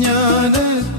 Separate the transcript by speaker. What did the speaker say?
Speaker 1: വിജ്ഞാനത്തിൻ